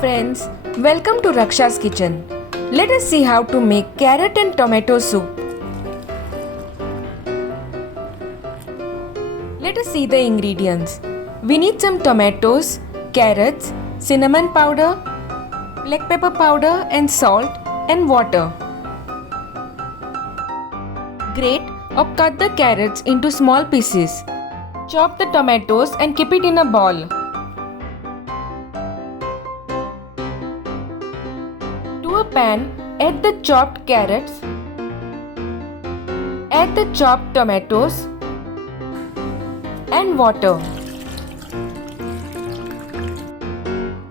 friends, welcome to Raksha's kitchen. Let us see how to make carrot and tomato soup. Let us see the ingredients. We need some tomatoes, carrots, cinnamon powder, black pepper powder and salt and water. Grate or cut the carrots into small pieces. Chop the tomatoes and keep it in a bowl. To a pan, add the chopped carrots, add the chopped tomatoes and water.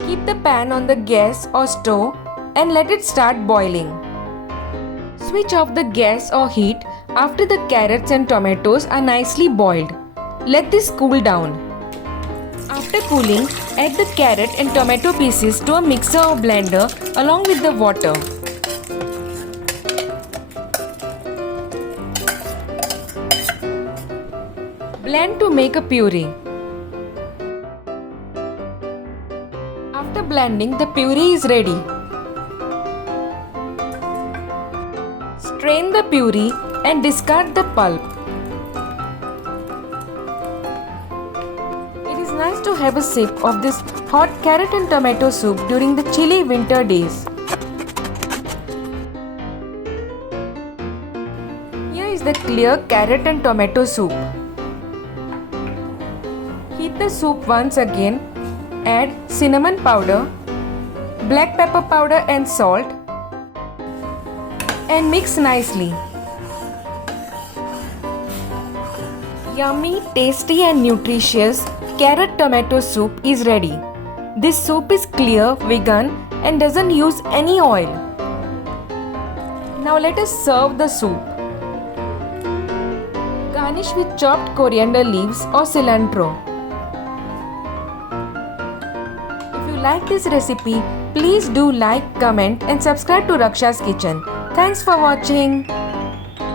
Keep the pan on the gas or stove and let it start boiling. Switch off the gas or heat after the carrots and tomatoes are nicely boiled. Let this cool down. After cooling, add the carrot and tomato pieces to a mixer or blender along with the water. Blend to make a puree. After blending, the puree is ready. Strain the puree and discard the pulp. It is nice to have a sip of this hot carrot and tomato soup during the chilly winter days. Here is the clear carrot and tomato soup. Heat the soup once again. Add cinnamon powder, black pepper powder and salt and mix nicely. Yummy, tasty and nutritious carrot tomato soup is ready. This soup is clear, vegan and doesn't use any oil. Now let us serve the soup. Garnish with chopped coriander leaves or cilantro. If you like this recipe, please do like, comment and subscribe to Raksha's Kitchen. Thanks for watching.